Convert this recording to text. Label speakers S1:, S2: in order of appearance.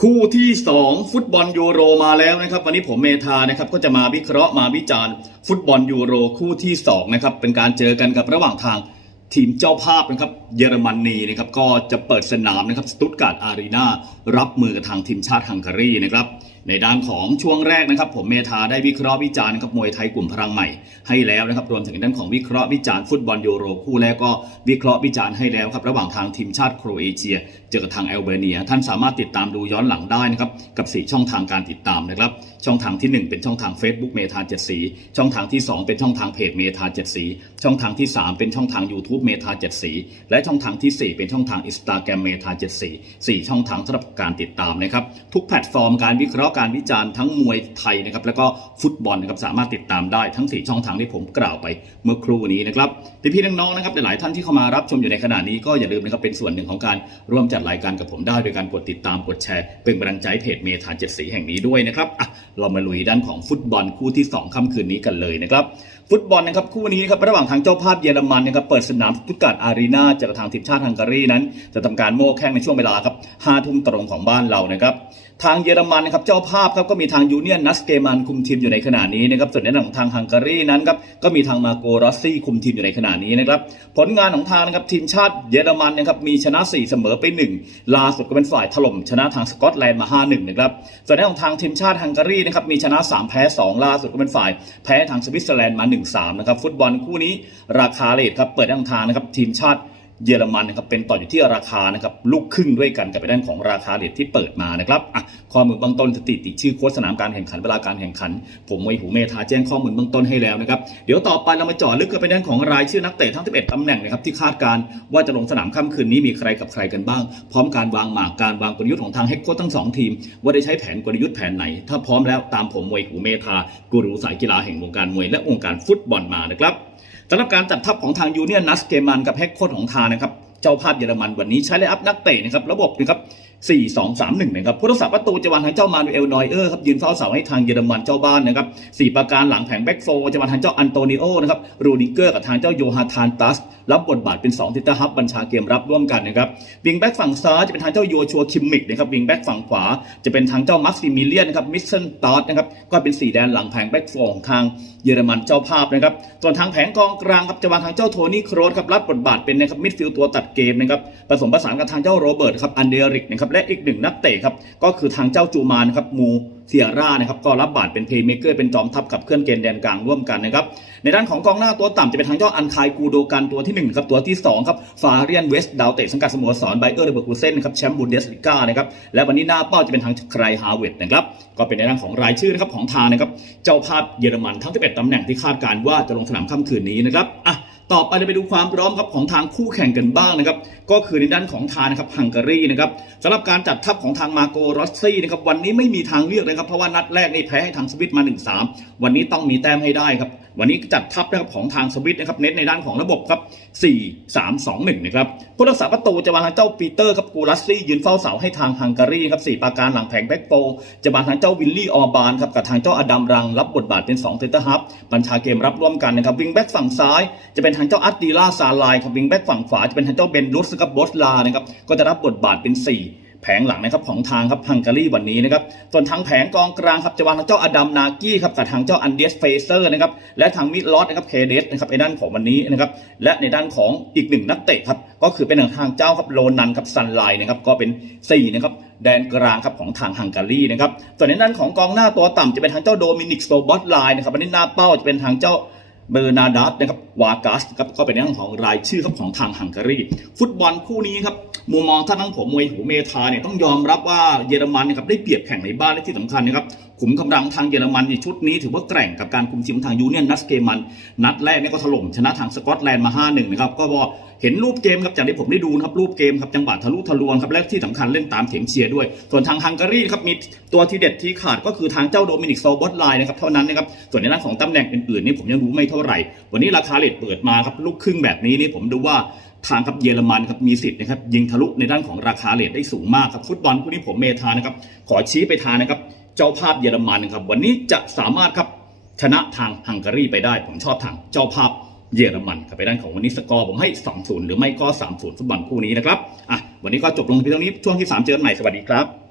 S1: คู่ที่ 2 ฟุตบอลยูโรมาแล้วนะครับ วันนี้ผมเมธานะครับก็จะมาวิเคราะห์มาวิจารณ์ ฟุตบอลยูโรคู่ที่2นะครับเป็นการเจอกันกับระหว่างทางทีมเจ้าภาพนะครับเยอรมนีนะครับก็จะเปิดสนามนะครับสตุตการ์ดอารีนารับมือกับทางทีมชาติฮังการีนะครับ ในด้านของช่วงแรกนะครับ ผมเมธาได้วิเคราะห์วิจารณ์กับมวยไทยกลุ่มพลังใหม่ให้แล้วนะครับรวมถึงด้านของวิเคราะห์วิจารณ์ฟุตบอลยูโรคู่แรกก็วิเคราะห์วิจารณ์ให้แล้วครับระหว่างทางทีมชาติโครเอเชีย เจอกับทางแอลเบเนีย ท่านสามารถติดตามดูย้อนหลังได้นะครับกับ 4 ช่องทางการติดตามนะครับช่องทางที่ 1 เป็นช่องทาง Facebook เมธาเจ็ดสีช่องทางที่ 2 เป็นช่องทางเพจเมธาเจ็ดสีช่องทางที่ 3 เป็นช่องทาง YouTube เมธาเจ็ดสีและช่องทางที่ 4 เป็นช่องทางอินสตาแกรมเมธาเจ็ดสีสี่ช่องทางสำหรับการติดตามนะครับทุกแพลตฟอร์มการวิเคราะห์การวิจารณ์ทั้งมวยไทยนะครับแล้วก็ฟุตบอลนะครับสามารถติดตามได้ทั้ง 4 ช่องทางที่ผมกล่าวไปเมื่อครู่นี้นะครับพี่ๆน้องๆนะครับหลายๆท่านที่เข้ามารับชมอยู่ในขณะนี้ก็อย่าลืมนะครับเป็นส่วนหนึ่งของการร่วมจัดรายการกับผมได้โดยการกดติดตามกดแชร์เป็นกำลังใจเพจเมธาเจ็ดสีแห่งนี้ด้วยนะครับอะเรามาลุยด้านของฟุตบอลคู่ที่ 2 ค่ำคืนนี้กันเลยนะครับฟุตบอลนะครับคู่นี้ครับระหว่างทางเจ้าภาพเยอรมันนะครับเปิดสนามฟุตการ์ดอารีนาเจอกับทางทีมชาติฮังการีนั้น จะทำการโม่แข้งในช่วงเวลาครับห้าทุ่มตรงของบ้านเรานะครับทางเยอรมันนะครับเจ้าภาพครับก็มีทางยูเนียนนัสเกมันคุมทีมอยู่ในขณะนี้นะครับส่วนในด้านของทางฮังการีนั้นครับก็มีทางมาโกรอสซี่คุมทีมอยู่ในขณะนี้นะครับผลงานของทางนะครับทีมชาติเยอรมันนะครับมีชนะ 4 เสมอไป 1 ล่าสุดก็เป็นฝ่ายถล่มชนะทางสกอตแลนด์มา 5-1 นะครับส่วนในของทางทีมชาติฮังการีนะครับมีชนะ 3 แพ้ 2 ล่าสุดก็เป็นฝ่ายแพ้ทางสวิตเซอร์แลนด์มา 1-3 นะครับฟุตบอลคู่นี้ราคาเลทครับเปิดทางทางนะครับทีมชาติ เยอรมันนะครับเป็นต่ออยู่ที่ราคานะครับลูกครึ่งด้วยกันกับไปด้านของราคาเด็ดที่เปิดมานะครับอะข้อมูลเบื้องต้นสถิติชื่อโค้ชสนามการแข่งขันเวลาการแข่งขัน ผมมวยหูเมธาแจ้งข้อมูลเบื้องต้นให้แล้วนะครับเดี๋ยวต่อไปเรามาเจาะลึกกันไปด้านของรายชื่อนักเตะทั้ง 11ตำแหน่งนะครับที่คาดการว่าจะลงสนามค่ำคืนนี้มีใครกับใครกันบ้าง พร้อมการวางหมากการวางกลยุทธ์ของทางเฮดโค้ชทั้งสองทีม ว่าได้ใช้แผนกลยุทธ์แผนไหน ถ้าพร้อมแล้วตามผมมวยหูเมธากูรูสายกีฬาแห่งวงการมวยและวงการฟุตบอลมานะครับ สำหรับการจัดทัพของทางยูเนียนนัสเกมันกับแฮกโค้ชของทานะครับเจ้าภาพเยอรมันวันนี้ใช้ไลอัพนักเตะนะครับระบบนะครับ4 2 3 1นะครับผู้รักษาประตูจวันทางเจ้ามานูเอลนอยเออร์ครับยืนเฝ้าเสาให้ทางเยอรมันเจ้าบ้านนะครับสี่ประการหลังแผงแบ็กโฟจวันทางเจ้าอันโตนิโอนะครับรูดิเกอร์กับทางเจ้าโยฮาทานตัสรับบทบาทเป็น2ทิตฮับบัญชาเกมรับร่วมกันนะครับวิงแบ็กฝั่งซ้ายจะเป็นทางเจ้าโยชัวคิมมิกนะครับวิงแบ็กฝั่งขวาจะเป็นทางเจ้ามักซิมิเลียนนะครับมิสเซนตอสนะครับก็เป็นสีแดนหลังแผงแบ็กโฟของทางเยอรมันเจ้าภาพนะครับส่วนทางแผงกองกลางครับจะวางทางเจ้าโทนี่โครสครับรับบทบาทเป็นนะครับมิดฟิลด์ตัวตัดเกมนะครับผสมผสานกับทางเจ้าโรเบิร์ตครับอันเดริกนะครับและอีกหนึ่งนักเตะครับก็คือทางเจ้าจูมานครับมู เซียร่านะครับก็รับบาทเป็นเพย์เมเกอร์เป็นจอมทัพกับเคลื่อนเกณฑ์แดนกลางร่วมกันนะครับในด้านของกองหน้าตัวต่ำจะเป็นทางเจ้าอันคายกูโดกันตัวที่1ครับตัวที่2ครับฟาเรียนเวสต์ดาวเตะสังกัดสโมสรไบเออร์เดอร์เบอร์กูเซนนครับแชมป์บูนเดสลิก้านะครับและวันนี้หน้าเป้าจะเป็นทางไครฮาเวตนะครับก็เป็นในด้านของรายชื่อนะครับของทางนะครับเจ้าภาพเยอรมันทั้ง11ตำแหน่งที่คาดการณ์ว่าจะลงสนามค่ำคืนนี้นะครับอะ ต่อไปเราไปดูความพร้อมครับของทางคู่แข่งกันบ้างนะครับ ก็คือในด้านของทางนะครับฮังการีนะครับสำหรับการจัดทัพของทางมาโกรอสซี่นะครับวันนี้ไม่มีทางเลือกนะครับเพราะว่านัดแรกนี่แพ้ให้ทางสวิตมา 1-3 วันนี้ต้องมีแต้มให้ได้ครับ วันนี้จัดทัพนะครับของทางสวิตนะครับเน้นในด้านของระบบครับ 4 3 2 1 นะครับผู้รักษาประตูจะวาทางเจ้าปีเตอร์ครับกูรัสซี่ยืนเฝ้าเสาให้ทางฮังการีครับสี่ประการหลังแผงแบ็กโปจะวาทางเจ้าวิลลี่ออบานครับกับทางเจ้าอดัมรังรับบทบาทเป็น2เซนเตอร์ฮับบัญชาเกมรับร่วมกันนะครับวิงแบ็กฝั่งซ้าย จะเป็นทางเจ้าอัตดีลาซาลายครับวิงแบ็กฝั่งขวาจะเป็นทางเจ้าเบนลุสกับบอสลานะครับก็จะรับบทบาทเป็น 4 แผงหลังนะครับของทางครับฮังการีวันนี้นะครับส่วนทางแผงกองกลางครับจะวางทางเจ้าอดัมนากี้ครับกับทางเจ้าอันเดียสเฟเซอร์นะครับและทางมิดลอสนะครับเคเดสนะครับในด้านของวันนี้นะครับและในด้านของอีกหนึ่งนักเตะครับก็คือเป็นทางเจ้าครับโลนันครับซันไลน์นะครับก็เป็น4นะครับแดนกลางครับของทางฮังการีนะครับส่วนในด้านของกองหน้าตัวต่ำจะเป็นทางเจ้าโดมินิกโซบอสไลน์นะครับวันนี้หน้าเป้าจะเป็นทางเจ้า เบอร์นาดัสนะครับวากัสครับก็เป็นเรื่องของรายชื่อครับของทางฮังการี ฟุตบอลคู่นี้ครับมุมมองท่านทั้งผมมวยหูเมธาเนี่ยต้องยอมรับว่าเยอรมันนะครับได้เปรียบแข่งในบ้านและที่สำคัญนะครับขุมกำลังทางเยอรมันในชุดนี้ถือว่าแกร่งกับการคุมทีมทางยูเนียนนัสเกมัน นัดแรกเนี่ยก็ถล่มชนะทางสกอตแลนด์มา 5-1 นะครับ ก็บอกเห็นรูปเกมครับจากที่ผมได้ดูนะครับรูปเกมครับจังหวะทะลุทะลวงครับและที่สำคัญเล่นตามเถียงเชียร์ด้วย ส่วนทางฮังการีครับมีตัวที่เด็ดที่ขาดก็คือทางเจ้าโดมินิกโซบอสไลน์นะครับเท่านั้นนะครับส่วนในด้านของตำแหน่งอื่นๆนี่ผมยังรู้ไม่เท่าไหร่ วันนี้ราคาเลทเปิดมาครับลูกครึ่งแบบนี้นี่ผมดูว่าทางครับเยอรมันครับมีสิทธิ์นะครับยิงทะลุในด้านของราคาเลทได้สูงมากครับฟุตบอลคู่นี้ผมเมธานะครับขอชี้ไปทางนะครับ เจ้าภาพเยอรมันนะครับ วันนี้จะสามารถครับชนะทางฮังการีไปได้ ผมชอบทางเจ้าภาพเยอรมันครับไปด้านของวันนี้สกอร์ผมให้ 2-0 หรือไม่ก็ 3-0ฟุตบอลคู่นี้นะครับอะวันนี้ก็จบลงเพียงเท่านี้ช่วงที่ 3 เจอกันใหม่สวัสดีครับ